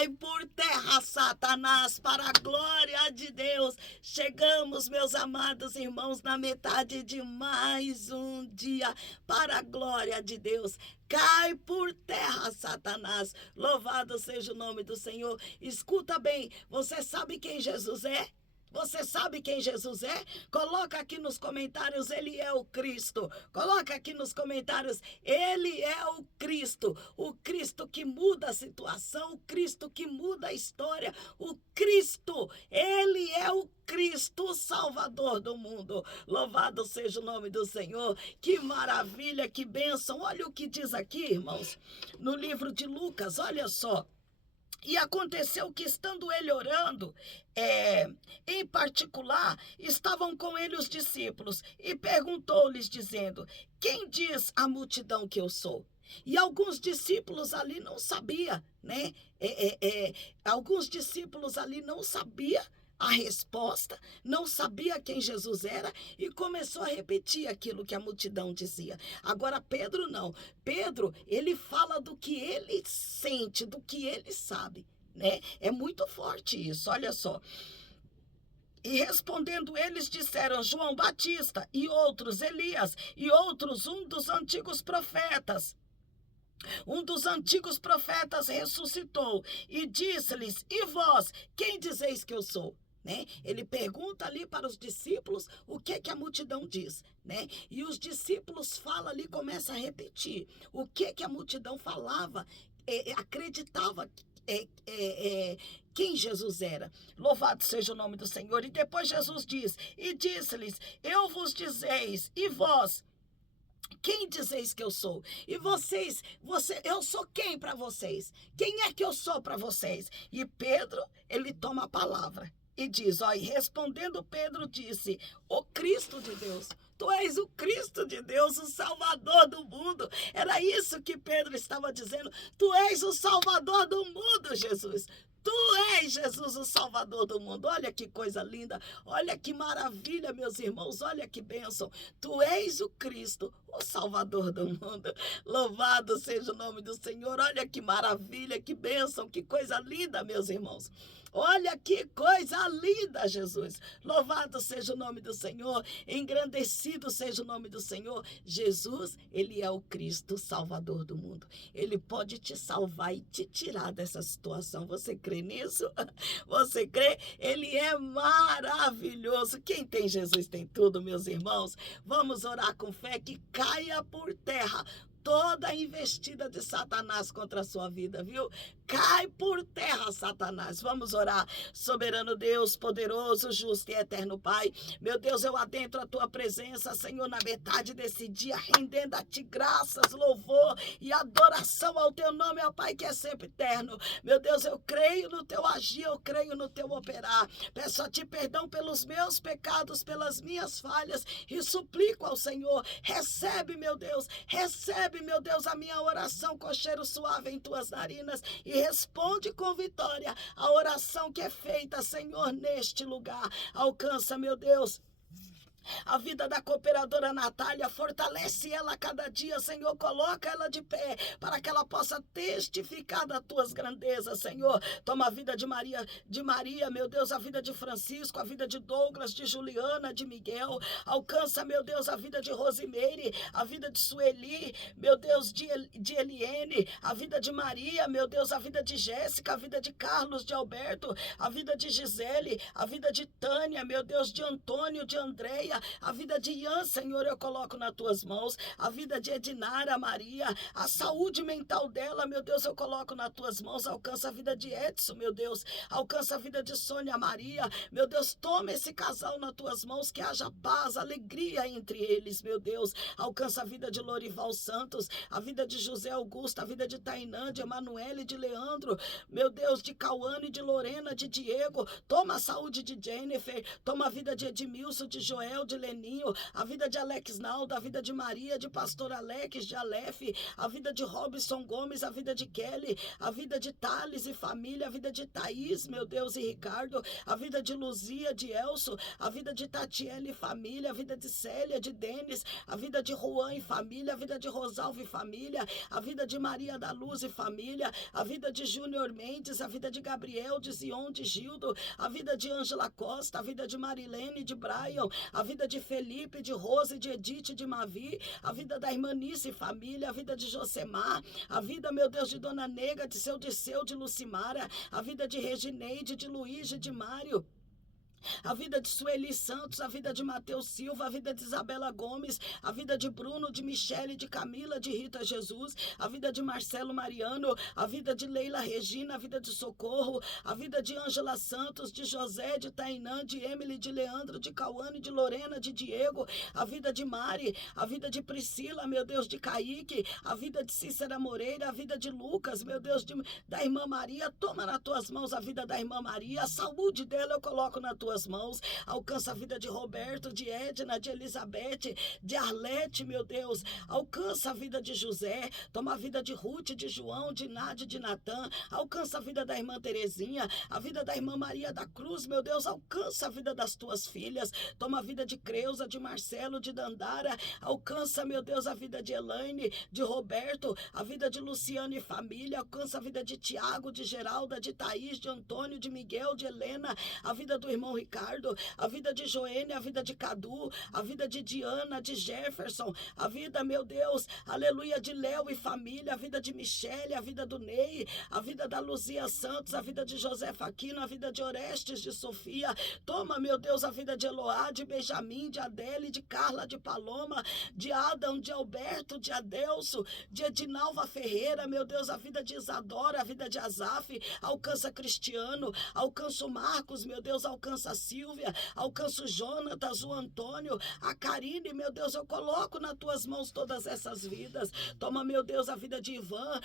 Cai por terra, Satanás, para a glória de Deus. Chegamos, meus amados irmãos, na metade de mais um dia, para a glória de Deus. Cai por terra, Satanás. Louvado seja o nome do Senhor. Escuta bem, você sabe quem Jesus é? Você sabe quem Jesus é? Coloca aqui nos comentários, ele é o Cristo. Coloca aqui nos comentários, ele é o Cristo que muda a situação, o Cristo que muda a história, o Cristo, ele é o Cristo, o Salvador do mundo. Louvado seja o nome do Senhor. Que maravilha, que bênção. Olha o que diz aqui, irmãos, no livro de Lucas, olha só. E aconteceu que, estando ele orando, em particular, estavam com ele os discípulos, e perguntou-lhes, dizendo: quem diz a multidão que eu sou? E alguns discípulos ali não sabiam, né? Alguns discípulos ali não sabiam a resposta, não sabia quem Jesus era e começou a repetir aquilo que a multidão dizia. Agora Pedro não. Pedro, ele fala do que ele sente, do que ele sabe, né? É muito forte isso, olha só. E respondendo eles disseram: João Batista, e outros Elias, e outros um dos antigos profetas. Um dos antigos profetas ressuscitou e disse-lhes: e vós, quem dizeis que eu sou? Né? Ele pergunta ali para os discípulos o que a multidão diz, né? E os discípulos falam ali, começam a repetir o que a multidão falava, acreditava quem Jesus era. Louvado seja o nome do Senhor. E depois Jesus diz, e disse-lhes: eu vos dizeis, e vós, quem dizeis que eu sou? E vocês, eu sou quem para vocês? Quem é que eu sou para vocês? E Pedro, ele toma a palavra e diz, e respondendo Pedro disse: o Cristo de Deus. Tu és o Cristo de Deus, o Salvador do mundo. Era isso que Pedro estava dizendo. Tu és o Salvador do mundo, Jesus. Tu és, Jesus, o Salvador do mundo. Olha que coisa linda, olha que maravilha, meus irmãos, olha que bênção. Tu és o Cristo, o Salvador do mundo. Louvado seja o nome do Senhor. Olha que maravilha, que bênção, que coisa linda, meus irmãos. Olha que coisa linda, Jesus. Louvado seja o nome do Senhor, engrandecido seja o nome do Senhor. Jesus, ele é o Cristo, o Salvador do mundo. Ele pode te salvar e te tirar dessa situação. Você crê nisso? Você crê? Ele é maravilhoso. Quem tem Jesus tem tudo, meus irmãos. Vamos orar com fé que caia por terra toda a investida de Satanás contra a sua vida, viu? Cai por terra, Satanás. Vamos orar. Soberano Deus, poderoso, justo e eterno Pai. Meu Deus, eu adentro a tua presença, Senhor, na metade desse dia, rendendo a ti graças, louvor e adoração ao teu nome, ó Pai, que é sempre eterno. Meu Deus, eu creio no teu agir, eu creio no teu operar. Peço a ti perdão pelos meus pecados, pelas minhas falhas e suplico ao Senhor. Recebe, meu Deus, a minha oração com cheiro suave em tuas narinas e responde com vitória a oração que é feita, Senhor, neste lugar. Alcança, meu Deus, a vida da cooperadora Natália, fortalece ela a cada dia, Senhor, coloca ela de pé, para que ela possa testificar das tuas grandezas, Senhor. Toma a vida de Maria, meu Deus, a vida de Francisco, a vida de Douglas, de Juliana, de Miguel. Alcança, meu Deus, a vida de Rosimeire, a vida de Sueli, meu Deus, de Eliene, a vida de Maria, meu Deus, a vida de Jéssica, a vida de Carlos, de Alberto, a vida de Gisele, a vida de Tânia, meu Deus, de Antônio, de Andréia, a vida de Ian, Senhor, eu coloco nas tuas mãos, a vida de Edinara, Maria, a saúde mental dela, meu Deus, eu coloco nas tuas mãos. Alcança a vida de Edson, meu Deus, alcança a vida de Sônia, Maria, meu Deus, toma esse casal nas tuas mãos, que haja paz, alegria entre eles, meu Deus. Alcança a vida de Lorival Santos, a vida de José Augusto, a vida de Tainã, de Emanuele, de Leandro, meu Deus, de Cauane, de Lorena, de Diego. Toma a saúde de Jennifer, toma a vida de Edmilson, de Joel, Daniel, de Leninho, a vida de Alex Naldo, a vida de Maria, de Pastor Alex, de Aleph, a vida de Robson Gomes, a vida de Kelly, a vida de Thales e família, a vida de Thaís, meu Deus, e Ricardo, a vida de Luzia, de Elso, a vida de Tatiele e família, a vida de Célia, de Denis, a vida de Juan e família, a vida de Rosalvo e família, a vida de Maria da Luz e família, a vida de Júnior Mendes, a vida de Gabriel, de Zion, de Gildo, a vida de Ângela Costa, a vida de Marilene, de Brian, a vida de Felipe, de Rose, de Edith, de Mavi, a vida da irmã Nice e família, a vida de Josemar, a vida, meu Deus, de Dona Nega, de Seu Disseu, de Lucimara, a vida de Regineide, de Luiz, de Mário, a vida de Sueli Santos, a vida de Mateus Silva, a vida de Isabela Gomes, a vida de Bruno, de Michele, de Camila, de Rita Jesus, a vida de Marcelo Mariano, a vida de Leila Regina, a vida de Socorro, a vida de Ângela Santos, de José, de Tainã, de Emily, de Leandro, de Cauane, de Lorena, de Diego, a vida de Mari, a vida de Priscila, meu Deus, de Kaique, a vida de Cícera Moreira, a vida de Lucas, meu Deus, da irmã Maria. Toma nas tuas mãos a vida da irmã Maria, a saúde dela eu coloco nas tuas mãos. Alcança a vida de Roberto, de Edna, de Elizabeth, de Arlete, meu Deus. Alcança a vida de José. Toma a vida de Ruth, de João, de Nádia, de Natã. Alcança a vida da irmã Terezinha, a vida da irmã Maria da Cruz, meu Deus. Alcança a vida das tuas filhas. Toma a vida de Creuza, de Marcelo, de Dandara. Alcança, meu Deus, a vida de Elaine, de Roberto, a vida de Luciano e família. Alcança a vida de Tiago, de Geralda, de Thaís, de Antônio, de Miguel, de Helena, a vida do irmão Ricardo, a vida de Joênia, a vida de Cadu, a vida de Diana, de Jefferson, a vida, meu Deus, aleluia, de Léo e família, a vida de Michele, a vida do Ney, a vida da Luzia Santos, a vida de José Faquino, a vida de Orestes, de Sofia. Toma, meu Deus, a vida de Eloá, de Benjamin, de Adele, de Carla, de Paloma, de Adam, de Alberto, de Adelso, de Edinalva Ferreira, meu Deus, a vida de Isadora, a vida de Azaf. Alcança Cristiano, alcança o Marcos, meu Deus, alcança a Silvia, alcança o Jonatas, o Antônio, a Karine, meu Deus, eu coloco nas tuas mãos todas essas vidas. Toma, meu Deus, a vida de Ivan,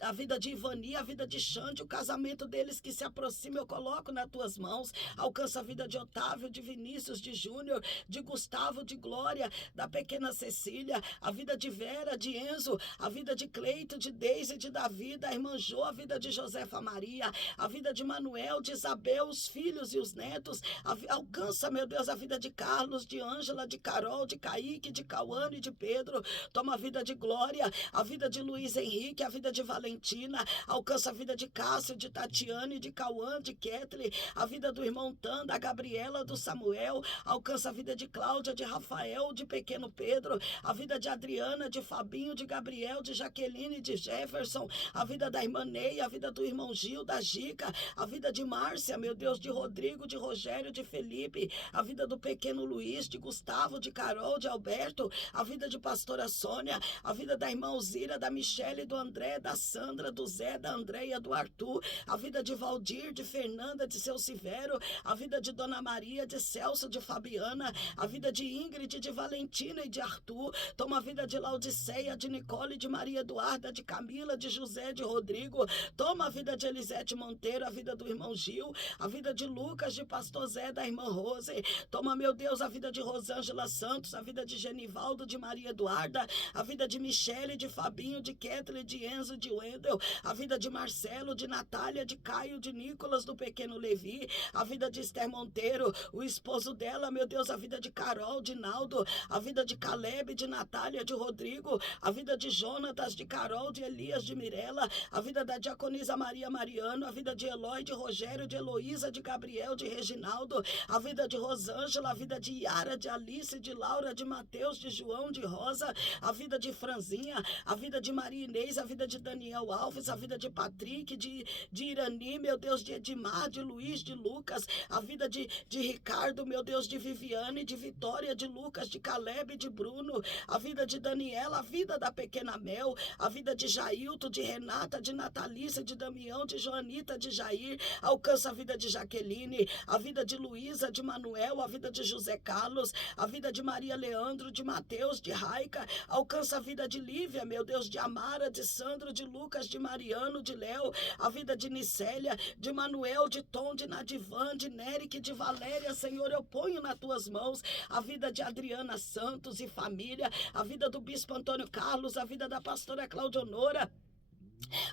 a vida de Ivani, a vida de Xande, o casamento deles que se aproxima, eu coloco nas tuas mãos. Alcança a vida de Otávio, de Vinícius, de Júnior, de Gustavo, de Glória, da pequena Cecília, a vida de Vera, de Enzo, a vida de Cleito, de Deise, de Davi, da irmã Jô, a vida de Josefa Maria, a vida de Manuel, de Isabel, os filhos e os netos. Alcança, meu Deus, a vida de Carlos, de Ângela, de Carol, de Kaique, de Cauane, de Pedro. Toma a vida de Glória, a vida de Luiz Henrique, a vida de Valentina. Alcança a vida de Cássio, de Tatiane, de Cauã, de Ketley, a vida do irmão Tan, da Gabriela, do Samuel. Alcança a vida de Cláudia, de Rafael, de pequeno Pedro, a vida de Adriana, de Fabinho, de Gabriel, de Jaqueline, de Jefferson, a vida da irmã Ney, a vida do irmão Gil, da Gica, a vida de Márcia, meu Deus, de Rodrigo, de Rogério, de Felipe, a vida do pequeno Luiz, de Gustavo, de Carol, de Alberto, a vida de pastora Sônia, a vida da irmã Alzira, da Michele, do André, da Sandra, do Zé, da Andréia, do Arthur, a vida de Valdir, de Fernanda, de Seu Silvério, a vida de Dona Maria, de Celso, de Fabiana, a vida de Ingrid, de Valentina e de Arthur. Toma a vida de Laudiceia, de Nicole, de Maria Eduarda, de Camila, de José, de Rodrigo. Toma a vida de Elisete Monteiro, a vida do irmão Gil, a vida de Lucas, de Pastor Zé, da irmã Rose. Toma, meu Deus, a vida de Rosângela Santos, a vida de Genivaldo, de Maria Eduarda, a vida de Michele, de Fabinho, de Ketley, de Enzo, de Wendel, a vida de Marcelo, de Natália, de Caio, de Nicolas, do pequeno Levi, a vida de Esther Monteiro, o esposo dela, meu Deus, a vida de Carol, de Naldo, a vida de Caleb, de Natália, de Rodrigo, a vida de Jonatas, de Carol, de Elias, de Mirela, a vida da diaconisa Maria Mariano, a vida de Eloy, de Rogério, de Heloísa, de Gabriel, de Reginaldo, a vida de Rosângela, a vida de Yara, de Alice, de Laura, de Mateus, de João, de Rosa, a vida de Franzinha, a vida de Maria Inês, a vida de Daniel Alves, a vida de Patrick, de Irani, meu Deus, de Edmar, de Luiz, de Lucas, a vida de Ricardo, meu Deus, de Viviane, de Vitória, de Lucas, de Caleb, de Bruno, a vida de Daniela, a vida da pequena Mel, a vida de Jailton, de Renata, de Natalícia, de Damião, de Joanita, de Jair. Alcança a vida de Jaqueline, a vida de Luísa, de Manuel, a vida de José Carlos, a vida de Maria Leandro, de Mateus, de Raica, alcança a vida de Lívia, meu Deus, de Amara, de Sandro, de Lucas, de Mariano, de Léo, a vida de Nicélia, de Manuel, de Tom, de Nadivan, de Néric, de Valéria, Senhor, eu ponho nas tuas mãos a vida de Adriana Santos e família, a vida do Bispo Antônio Carlos, a vida da pastora Claudionora,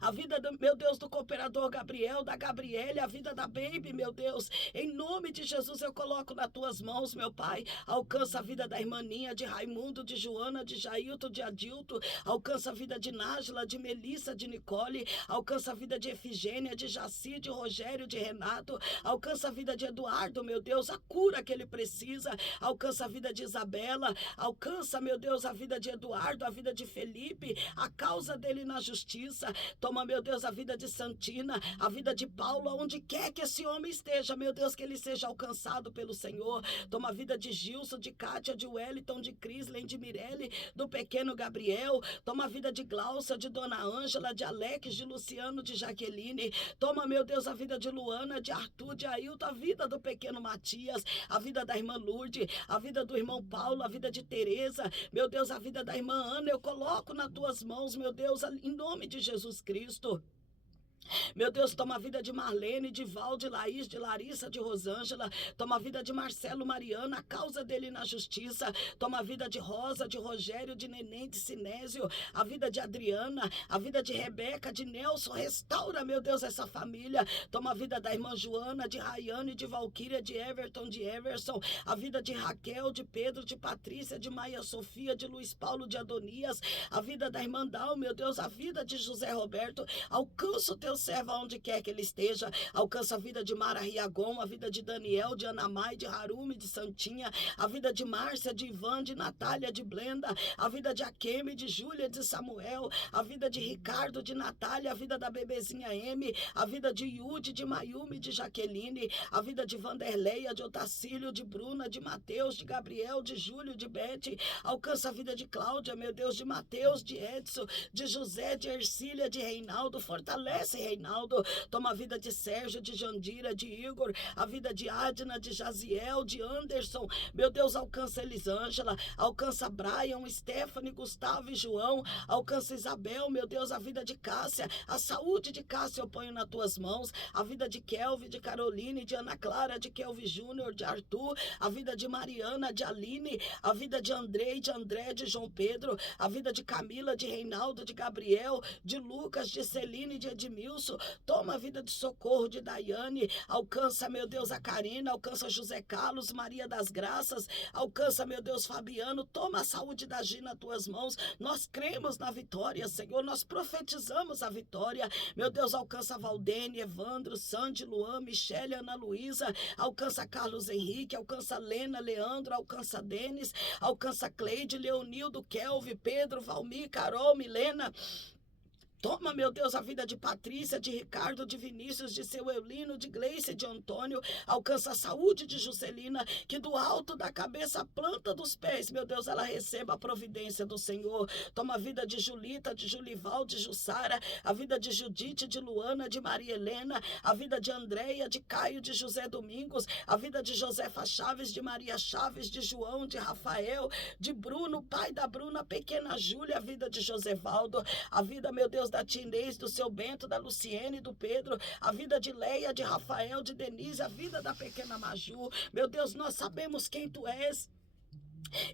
a vida do, meu Deus, do cooperador Gabriel, da Gabriele, a vida da Baby, meu Deus, em nome de Jesus eu coloco nas tuas mãos, meu Pai, alcança a vida da irmaninha, de Raimundo, de Joana, de Jailton, de Adilto, alcança a vida de Nájila, de Melissa, de Nicole, alcança a vida de Efigênia, de Jaci, de Rogério, de Renato, alcança a vida de Eduardo, meu Deus, a cura que ele precisa, alcança a vida de Isabela, alcança, meu Deus, a vida de Eduardo, a vida de Felipe, a causa dele na justiça, toma, meu Deus, a vida de Santina, a vida de Paulo, onde quer que esse homem esteja, meu Deus, que ele seja alcançado pelo Senhor. Toma a vida de Gilson, de Kátia, de Wellington, de Crisley, de Mirelle, do pequeno Gabriel. Toma a vida de Glaucia, de Dona Ângela, de Alex, de Luciano, de Jaqueline. Toma, meu Deus, a vida de Luana, de Arthur, de Ailton, a vida do pequeno Matias, a vida da irmã Lourdes, a vida do irmão Paulo, a vida de Tereza, meu Deus, a vida da irmã Ana, eu coloco nas tuas mãos, meu Deus, em nome de Jesus Cristo. Meu Deus, toma a vida de Marlene, de Val, de Laís, de Larissa, de Rosângela. Toma a vida de Marcelo, Mariana, a causa dele na justiça. Toma a vida de Rosa, de Rogério, de Neném, de Sinésio. A vida de Adriana, a vida de Rebeca, de Nelson. Restaura, meu Deus, essa família. Toma a vida da irmã Joana, de Rayane, de Valquíria, de Everton, de Everson. A vida de Raquel, de Pedro, de Patrícia, de Maia Sofia, de Luiz Paulo, de Adonias. A vida da irmã Dal, meu Deus, a vida de José Roberto. Alcança o teu servo onde quer que ele esteja, alcança a vida de Mara Riagon, a vida de Daniel, de Anamai, de Harume, de Santinha, a vida de Márcia, de Ivan, de Natália, de Blenda, a vida de Akemi, de Júlia, de Samuel, a vida de Ricardo, de Natália, a vida da bebezinha M, a vida de Yudi, de Mayumi, de Jaqueline, a vida de Vanderleia, de Otacílio, de Bruna, de Mateus, de Gabriel, de Júlio, de Bete, alcança a vida de Cláudia, meu Deus, de Mateus, de Edson, de José, de Ercília, de Reinaldo, fortalece Reinaldo, toma a vida de Sérgio, de Jandira, de Igor, a vida de Adna, de Jaziel, de Anderson, meu Deus, alcança Elisângela, alcança Brian, Stephanie, Gustavo e João, alcança Isabel, meu Deus, a vida de Cássia, a saúde de Cássia eu ponho nas tuas mãos, a vida de Kelvin, de Caroline, de Ana Clara, de Kelvin Júnior, de Arthur, a vida de Mariana, de Aline, a vida de Andrei, de André, de João Pedro, a vida de Camila, de Reinaldo, de Gabriel, de Lucas, de Celine, de Edmilson. Toma a vida de Socorro, de Daiane, alcança, meu Deus, a Karina, alcança José Carlos, Maria das Graças, alcança, meu Deus, Fabiano, toma a saúde da Gina nas tuas mãos, nós cremos na vitória, Senhor, nós profetizamos a vitória, meu Deus, alcança Valdene, Evandro, Sandy, Luan, Michele, Ana Luísa, alcança Carlos Henrique, alcança Lena, Leandro, alcança Denis, alcança Cleide, Leonildo, Kelvin, Pedro, Valmir, Carol, Milena. Toma, meu Deus, a vida de Patrícia, de Ricardo, de Vinícius, de seu Eulino, de Gleice, de Antônio. Alcança a saúde de Juscelina, que do alto da cabeça, a planta dos pés, meu Deus, ela receba a providência do Senhor. Toma a vida de Julita, de Julival, de Jussara, a vida de Judite, de Luana, de Maria Helena, a vida de Andréia, de Caio, de José Domingos, a vida de Josefa Chaves, de Maria Chaves, de João, de Rafael, de Bruno, pai da Bruna, pequena Júlia, a vida de Josevaldo, a vida, meu Deus, da tia Inês, do seu Bento, da Luciene, do Pedro, a vida de Leia, de Rafael, de Denise, a vida da pequena Maju. Meu Deus, nós sabemos quem tu és.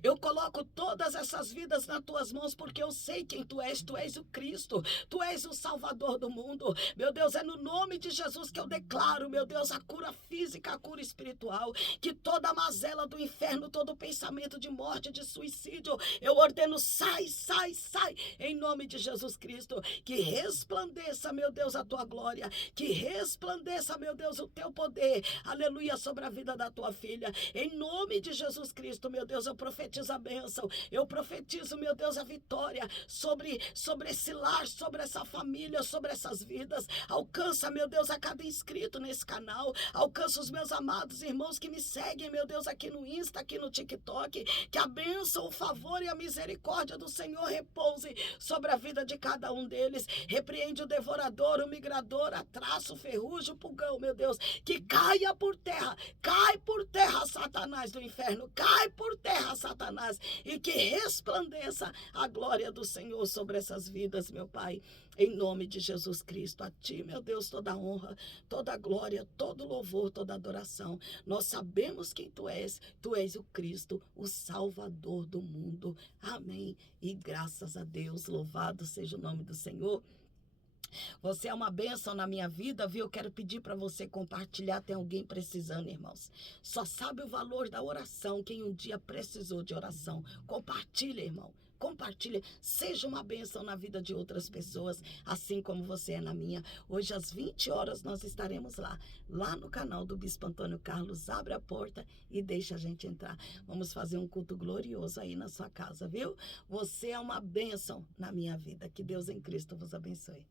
Eu coloco todas essas vidas nas tuas mãos, porque eu sei quem tu és o Cristo, tu és o Salvador do mundo, meu Deus, é no nome de Jesus que eu declaro, meu Deus, a cura física, a cura espiritual, que toda a mazela do inferno, todo pensamento de morte, de suicídio, eu ordeno, sai, sai, sai, em nome de Jesus Cristo, que resplandeça, meu Deus, a tua glória, que resplandeça, meu Deus, o teu poder, aleluia, sobre a vida da tua filha, em nome de Jesus Cristo, meu Deus, eu eu profetizo a bênção. Eu profetizo, meu Deus, a vitória sobre esse lar, sobre essa família, sobre essas vidas. Alcança, meu Deus, a cada inscrito nesse canal. Alcança os meus amados irmãos que me seguem, meu Deus, aqui no Insta, aqui no TikTok. Que a bênção, o favor e a misericórdia do Senhor repouse sobre a vida de cada um deles. Repreende o devorador, o migrador, a traça, o ferrugem, o pulgão, meu Deus. Que caia por terra, cai por terra, Satanás do inferno, cai por terra, Satanás, e que resplandeça a glória do Senhor sobre essas vidas, meu Pai, em nome de Jesus Cristo. A Ti, meu Deus, toda a honra, toda a glória, todo louvor, toda adoração. Nós sabemos quem Tu és o Cristo, o Salvador do mundo. Amém. E graças a Deus, louvado seja o nome do Senhor. Você é uma bênção na minha vida, viu? Eu quero pedir para você compartilhar. Tem alguém precisando, irmãos. Só sabe o valor da oração quem um dia precisou de oração. Compartilha, irmão. Compartilha. Seja uma bênção na vida de outras pessoas, assim como você é na minha. Hoje às 20 horas nós estaremos lá no canal do Bispo Antônio Carlos. Abre a porta e deixa a gente entrar. Vamos fazer um culto glorioso aí na sua casa, viu? Você é uma bênção na minha vida. Que Deus em Cristo vos abençoe.